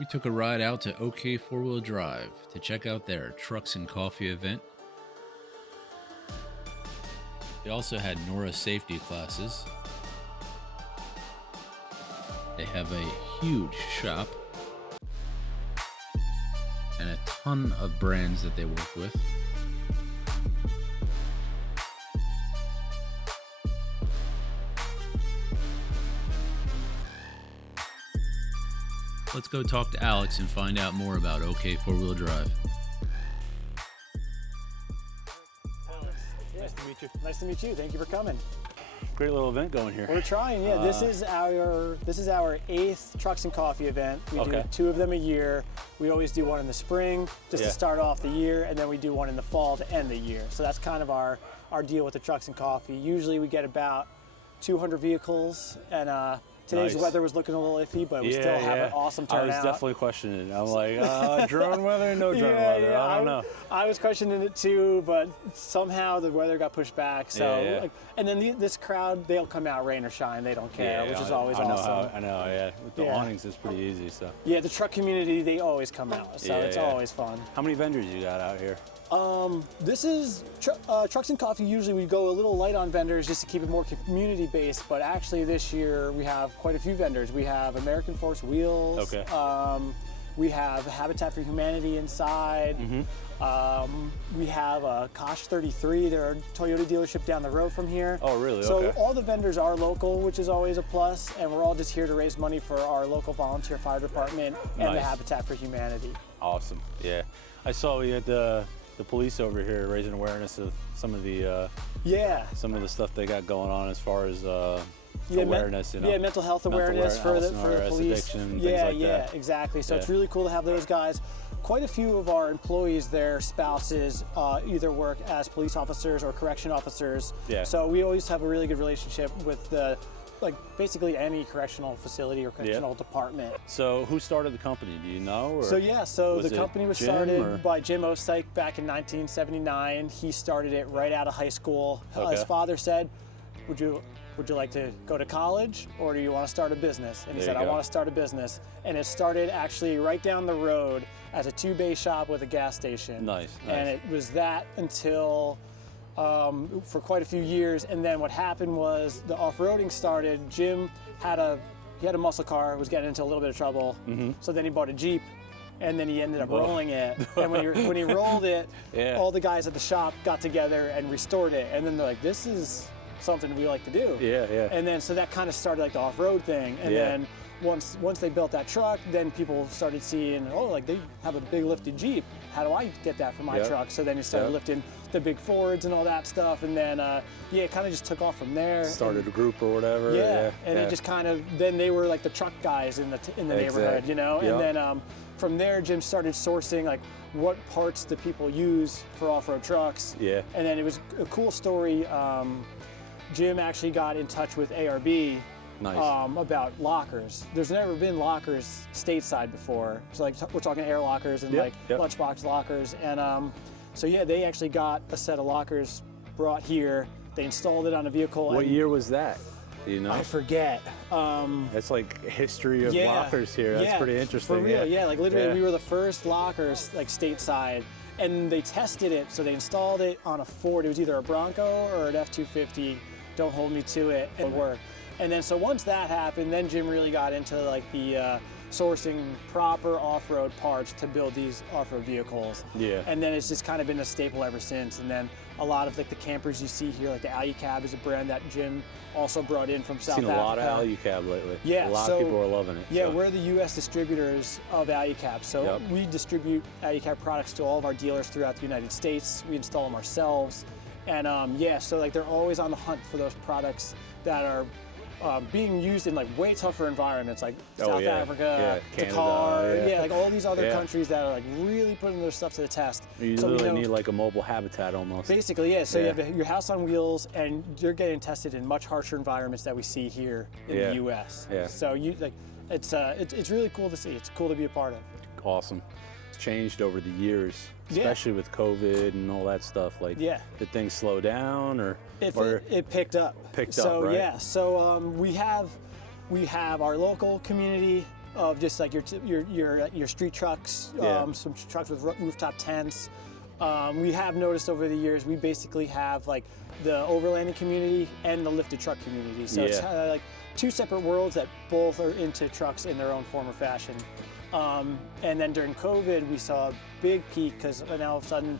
We took a ride out to OK4wd Drive to check out their Trucks and Coffee event. They also had Nora safety classes. They have a huge shop and a ton of brands that they work with. Let's go talk to Alex and find out more about OK4wd Drive. Nice to meet you. Nice to meet you. Thank you for coming. Great little event going here. We're trying, yeah. This is our 8th Trucks and Coffee event. We do 2 of them a year. We always do one in the spring just to start off the year, and then we do one in the fall to end the year. So that's kind of our deal with the Trucks and Coffee. Usually we get about 200 vehicles, and today's weather was looking a little iffy, but we still have an awesome turnout. I was definitely questioning it. I'm like, drone weather, no drone weather. I don't know. I was questioning it too, but somehow the weather got pushed back. So, like, and then this crowd, they'll come out rain or shine. They don't care, which is always awesome. I know, yeah. With the awnings, it's pretty easy. So. Yeah, the truck community, they always come out, so it's always fun. How many vendors you got out here? This is Trucks and Coffee. Usually we go a little light on vendors just to keep it more community based, but actually this year we have quite a few vendors. We have American Force Wheels. We have Habitat for Humanity inside. We have Kosh 33. They're a Toyota dealership down the road from here. Oh, really? So all the vendors are local, which is always a plus, and we're all just here to raise money for our local volunteer fire department and the Habitat for Humanity. Awesome. Yeah, I saw we had the police over here raising awareness of some of the some of the stuff they got going on as far as awareness, mental health awareness for the police. Addiction, things like that. Exactly. So it's really cool to have those guys. Quite a few of our employees, their spouses either work as police officers or correction officers. So we always have a really good relationship with basically any correctional facility or correctional department. So who started the company? Do you know? Or so the company was started by Jim Osyke back in 1979. He started it right out of high school. His father said, would you like to go to college, or do you want to start a business? And he said, I want to start a business. And it started actually right down the road as a 2-bay shop with a gas station. Nice. And it was that until for quite a few years. And then what happened was the off-roading started. Jim had a muscle car, was getting into a little bit of trouble. So then he bought a Jeep, and then he ended up rolling it. And when he rolled it, all the guys at the shop got together and restored it. And then they're like, this is something we like to do. And then so that kind of started like the off-road thing. And then once they built that truck, then people started seeing, like they have a big lifted Jeep. How do I get that for my truck? So then he started lifting the big Fords and all that stuff. And then it kind of just took off from there. Started a group or whatever. And it just kind of, then they were like the truck guys in the neighborhood, you know? And then from there, Jim started sourcing like what parts do people use for off-road trucks. And then it was a cool story. Jim actually got in touch with ARB about lockers. There's never been lockers stateside before. So like we're talking air lockers and lunchbox lockers. And they actually got a set of lockers brought here. They installed it on a vehicle. What year was that? Do you know? I forget. That's like history of lockers here. That's pretty interesting. For real, like literally we were the first lockers like stateside. And they tested it, so they installed it on a Ford. It was either a Bronco or an F-250. Don't hold me to it. It worked. And then so once that happened, then Jim really got into like the sourcing proper off-road parts to build these off-road vehicles. And then it's just kind of been a staple ever since. And then a lot of like the campers you see here, like the Alucab is a brand that Jim also brought in from South Africa. Seen a lot of Alucab lately. A lot of people are loving it. We're the U.S. distributors of Alucab. So we distribute Alucab products to all of our dealers throughout the United States. We install them ourselves. And so like they're always on the hunt for those products that are being used in like way tougher environments like South Africa, Qatar, like all these other countries that are like really putting their stuff to the test. You literally need like a mobile habitat almost. Basically, so you have your house on wheels, and you're getting tested in much harsher environments that we see here in the U.S. So it's really cool to see. It's cool to be a part of. Awesome. It's changed over the years, especially with COVID and all that stuff. Like, did things slow down or it picked up? Picked up, right? So we have our local community of just like your street trucks, some trucks with rooftop tents. We have noticed over the years we basically have like the overlanding community and the lifted truck community. So it's like two separate worlds that both are into trucks in their own form or fashion. And then during COVID, we saw a big peak because now all of a sudden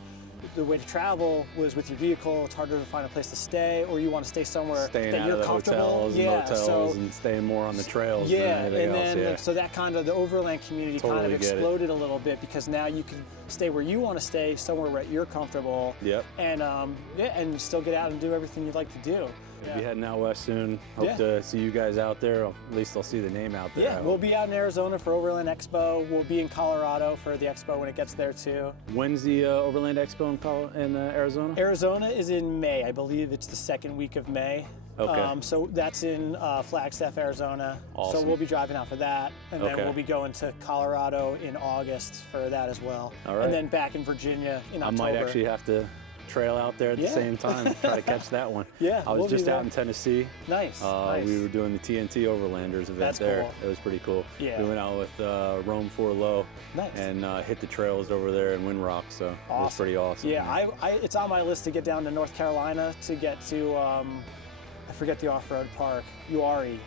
the way to travel was with your vehicle. It's harder to find a place to stay, or you want to stay somewhere that you're comfortable. Staying out of the hotels and motels and staying more on the trails than anything else. So that kind of the overland community kind of exploded a little bit because now you can stay where you want to stay, somewhere where you're comfortable. Yep. And and still get out and do everything you'd like to do. We'll be heading out west soon. Hope to see you guys out there. At least I'll see the name out there. Yeah, we'll be out in Arizona for Overland Expo. We'll be in Colorado for the expo when it gets there too. When's the Overland Expo in Arizona? Arizona is in May. I believe it's the second week of May. Okay. So that's in Flagstaff, Arizona. Awesome. So we'll be driving out for that, and then we'll be going to Colorado in August for that as well. All right. And then back in Virginia in October. I might actually have to trail out there at the same time, try to catch that one. Yeah, I was just out in Tennessee. Nice, nice. We were doing the TNT Overlanders event. That's there. Cool. It was pretty cool. Yeah. We went out with Rome 4 Low. Nice. And hit the trails over there in Windrock, so it was pretty awesome. Yeah, it's on my list to get down to North Carolina to get to, I forget the off-road park, Uari.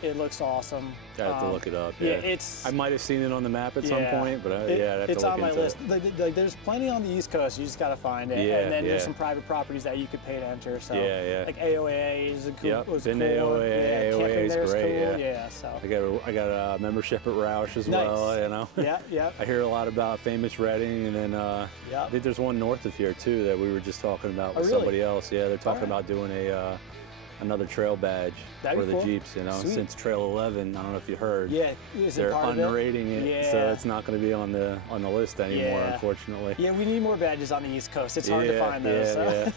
It looks awesome. I have to look it up. Yeah, it's. I might have seen it on the map at some point, but I'd have to it's look on my into list. it. There's plenty on the East Coast. You just gotta find it. Yeah, and then there's some private properties that you could pay to enter. So like AOA is a cool. Was cool. AOA, AOA is great. Cool. Yeah. So I got a membership at Roush as well. You know. Yeah. I hear a lot about Famous Redding, and then I think there's one north of here too that we were just talking about with somebody else. Yeah, they're talking about doing another trail badge for the Jeeps, you know. Sweet. Since Trail 11, I don't know if you heard. Yeah, they're unrating it, so it's not going to be on the list anymore, unfortunately. Yeah, we need more badges on the East Coast. It's hard to find those.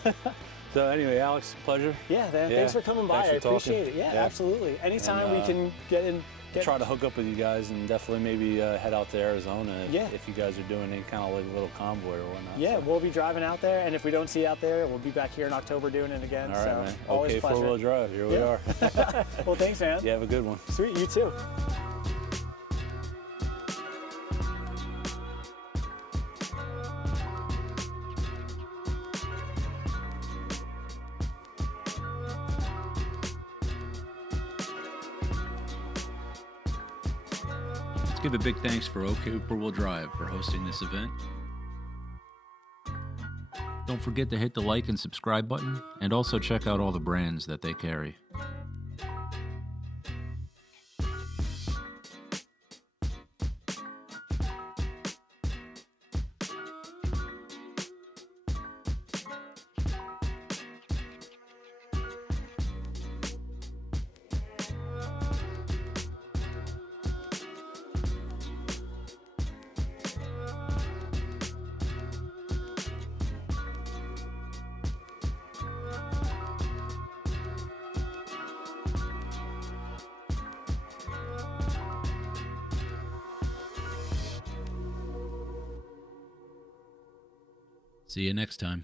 So anyway, Alex, pleasure. Yeah, man. Thanks for coming by. I appreciate it. Yeah, absolutely. Anytime we can get in. Try to hook up with you guys and definitely maybe head out to Arizona if you guys are doing any kind of like little convoy or whatnot. Yeah, we'll be driving out there, and if we don't see you out there, we'll be back here in October doing it again. All right, so man. Always Okay, 4-wheel drive. Here we are. Well, thanks, man. Yeah, have a good one. Sweet, you too. Give a big thanks for Ok4wd Drive for hosting this event. Don't forget to hit the like and subscribe button, and also check out all the brands that they carry. See you next time.